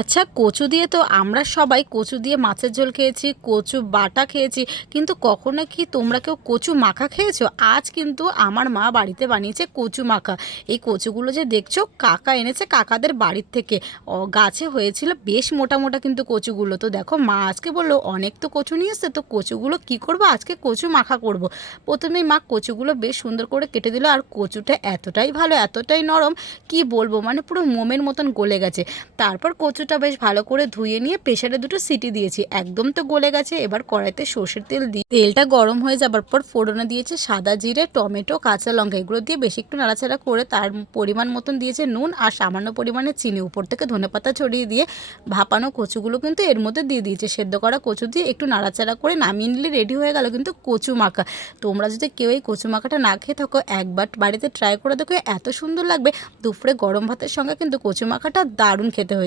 আচ্ছা, কচু দিয়ে তো আমরা সবাই কচু দিয়ে মাছের ঝোল খেয়েছি, কচু বাটা খেয়েছি, কিন্তু কখনো কি তোমরা কেউ কচু মাখা খেয়েছো? আজ কিন্তু আমার মা বাড়িতে বানিয়েছে কচু মাখা। এই কচুগুলো যে দেখছো কাকা এনেছে কাকাদের বাড়ির থেকে। গাছে হয়েছিল বেশ মোটা মোটা কিন্তু কচুগুলো। তো দেখো মা আজকে বললো অনেক তো কচু নিয়ে এসছে, তো কচুগুলো কি করবো, আজকে কচু মাখা করব। প্রথমেই মা কচুগুলো বেশ সুন্দর করে কেটে দিল, আর কচুটা এতটাই ভালো এতটাই নরম, কি বলবো, মানে পুরো মোমের মতন গলে গেছে। তারপর কচুটা বেশ ভালো করে ধুয়ে নিয়ে প্রেসারে দুটো সিটি দিয়েছি, একদম তো গলে গেছে। এবার কড়াইতে সর্ষের তেল দিয়ে তেলটা গরম হয়ে যাবার পর ফোড়নে দিয়েছে সাদা জিরে, টমেটো, কাঁচা লঙ্কা, এগুলো দিয়ে বেশি একটু নাড়াচাড়া করে তার পরিমাণ মতন দিয়েছে নুন আর সামান্য পরিমাণে চিনি, উপর থেকে ধনেপাতা ছড়িয়ে দিয়ে ভাপানো কচুগুলো কিন্তু এর মধ্যে দিয়ে দিয়েছে। সেদ্ধ করা কচু দিয়ে একটু নাড়াচাড়া করে নামিয়ে নিলে রেডি হয়ে গেল কিন্তু কচু মাখা। তোমরা যদি কেউ এই কচু মাখাটা না খেয়ে থাকো, একবার বাড়িতে ট্রাই করে দেখো, এত সুন্দর লাগবে। দুপুরে গরম ভাতের সঙ্গে কিন্তু কচু মাখাটা দারুণ খেতে হয়েছে।